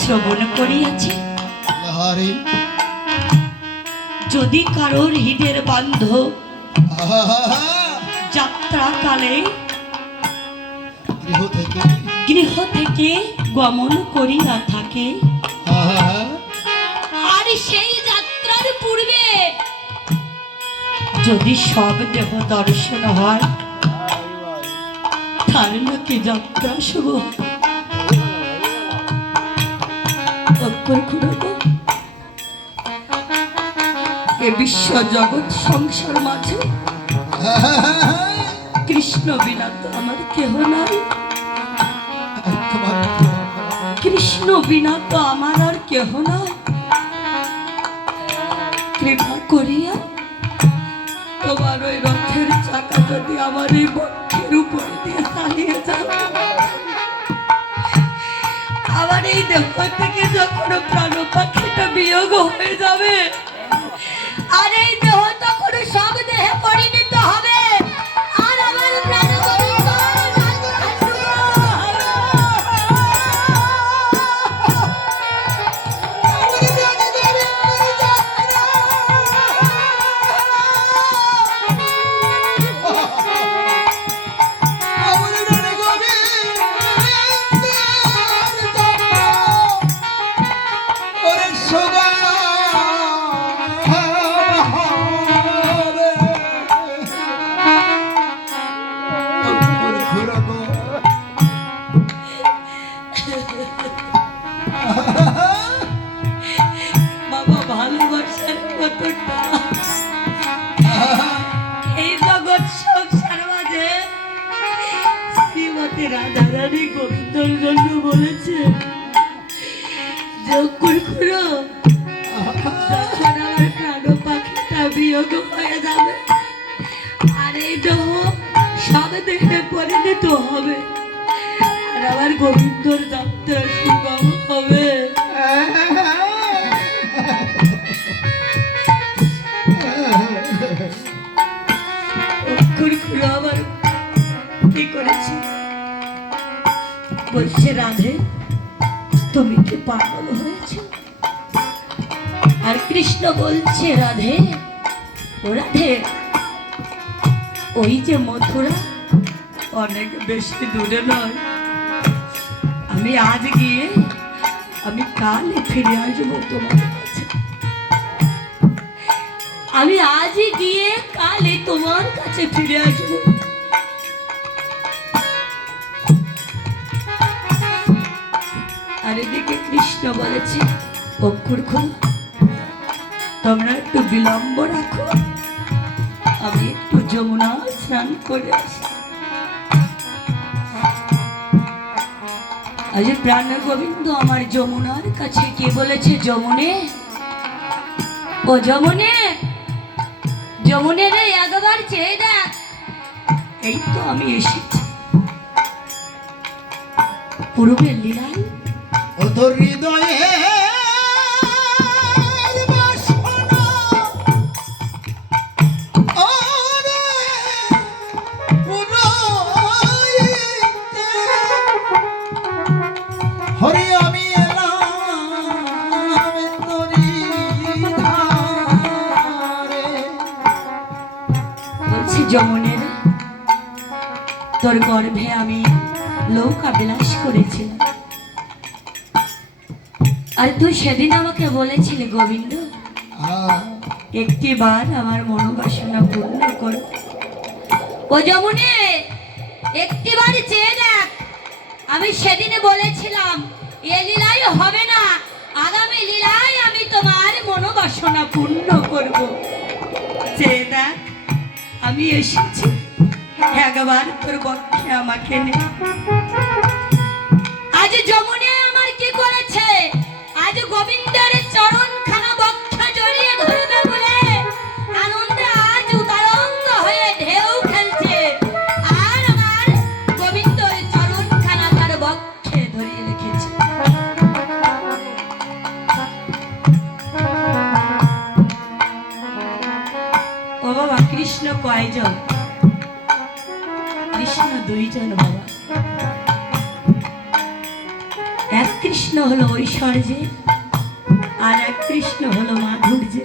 শ্রবণ করিয়াছি, যদি কারোর হৃদের বান্ধব যাত্রাকালে গৃহ থেকে গমন করিয়া থাকে, আর সেই যাত্রার পূর্বে যদি সব দেহ দর্শন হয়, তার নাকি যাত্রা শুভ। এ বিশ্ব জগৎ সংসার মাঝে কৃষ্ণ বিনা তো আমার কেহ নাই, কৃষ্ণ বিনা তো আমার আর কেহ নাই। কৃপা করিয়া তোমার ওই রথের চাকা যদি আমার এই বক্ষের উপরে দিয়ে চালিয়ে যাও, আমার এই দেহ থেকে যখন প্রাণ পাখিটা বিয়োগ হয়ে যাবে, আর এই দেহ তখন সব দেহে পরিণত হবে, আর আমার প্রাণ রাধারানী গোবিন্দর জন্য বলেছে, যখন আমার প্রাণ পাখিটা বিয়োগ হয়ে যাবে, আর এই দেহ সব দেহে পরিণত হবে, আর আমার গোবিন্দর যাত্রা সুগম হবে। আবার কি করেছি বলছে, রাধে তুমি কি পাগল হয়েছ? আর কৃষ্ণ বলছে, রাধে ও রাধে, ওই যে মথুরা অনেক বেশি দূরে নয়, আমি আজ গিয়ে আমি কালে ফিরে আসবো তোমার কাছে, আমি আজই গিয়ে কালে তোমার কাছে ফিরে আসবো। আর এদিকে কৃষ্ণ বলেছে, অক্ষর খুন তোমরা একটু বিলম্ব রাখো, আমি একটু যমুনা স্নান করে আসি। আজ প্রাণ গোবিন্দ আমার যমুনার কাছে কে বলেছে, যমুনে ও যমুনে, যমুনে রে একবার চেয়ে দেখ, এই তো আমি এসেছি। পূর্বের লীলাই ও তোর হৃদয়ে হরে আমি বলছি, যমুনের তোর গর্ভে আমি নৌকা বিলাস করেছিলাম, আর তুই সেদিন আমাকে বলেছিলি, গোবিন্দ একটিবার আমার মনোবাসনা পূর্ণ করো। ও যমুনে একটিবার চেয়ে দেখ, আমি সেদিন বলেছিলাম এ লীলাই হবে না, আগামী লীলায় আমি তোমার মনোবাসনা পূর্ণ করব। চেয়ে দেখ আমি এসেছি, একবার তোর বক্ষে আমাকে নে। আজ যমুনে আমার কি করেছে, আজ গোবিন্দের চরণ খানা বক্ষে জড়িয়ে ধরবে বলে আনন্দে আজ উদারঙ্গ হয়ে ঢেউ খেলছে, আর আমার গোবিন্দর চরণ খানা তার বক্ষে ধরিয়ে রেখেছে। ও বাবা, কৃষ্ণ কয়জন? কৃষ্ণ দুইজন বাবা, এক কৃষ্ণ হলো ঐশ্বর্যে, আর এক কৃষ্ণ হলো মাধুর্যে।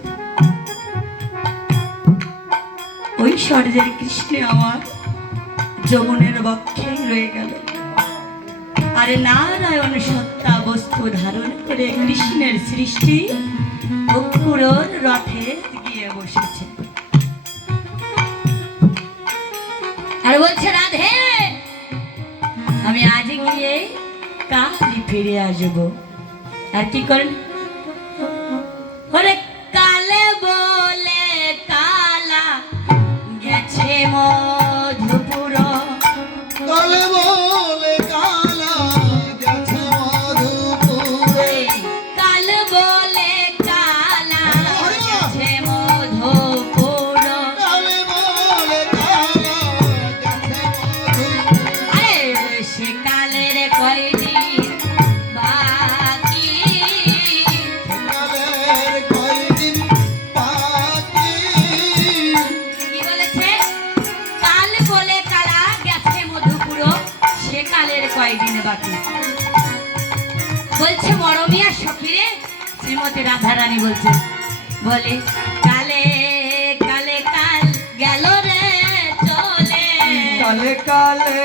ঐশ্বর্যের কৃষ্ণ আমার যমুনের বক্ষে রয়ে গেল, আরে নারায়ণ সত্তা বস্তু ধারণ করে কৃষ্ণের সৃষ্টি অক্ষুরর রথে গিয়ে বসেছে। আর বলছে রাধে আমি আজ গিয়ে কালই ফিরে আসবো। আর কি করেন, ওরে কালে বলে কালা গেছে মধুপুর, কালে বলে কালা গেছে মধুপুরে। কাল বলে কালা গেছে মধুপুর। কালে বলে কালা গেছে মধুপুরে। আরে সে কালের কয়দিন বাকি, কালের কয়দিন বাকি। কি বলেছে? কাল বলে কালা গেছে মধুপুর, সে কালের কয়দিন বাকি। বলছে মরমিয়া সখীরে শ্রীমতী রাধারানী বলছে, বলে কালে কালে কাল গেল রে চলে, কালে কালে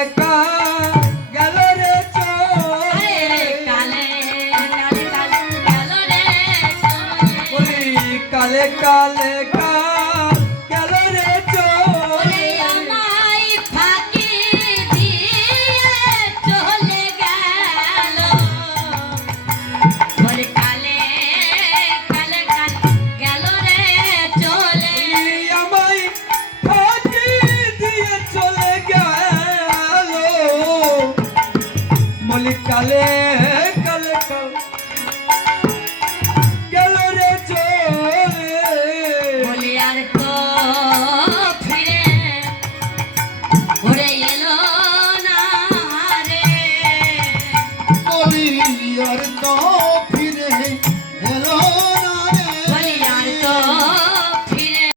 গেল রে চলে, আরে কালে কালে কাল গেল রে চলে, বলি কালে কালে গেল রে বলে চলে, আমায় ফাঁকি দিয়ে চলে গেল, বলে কালে কালে কাল গেল রে চলে, আমায় ফাঁকি দিয়ে চলে গেল, বলি কালে কালে গেল রে চলে, বলে আর তো ফিরে ওরে এলো না রে, বলি আর তো ফিরে এলো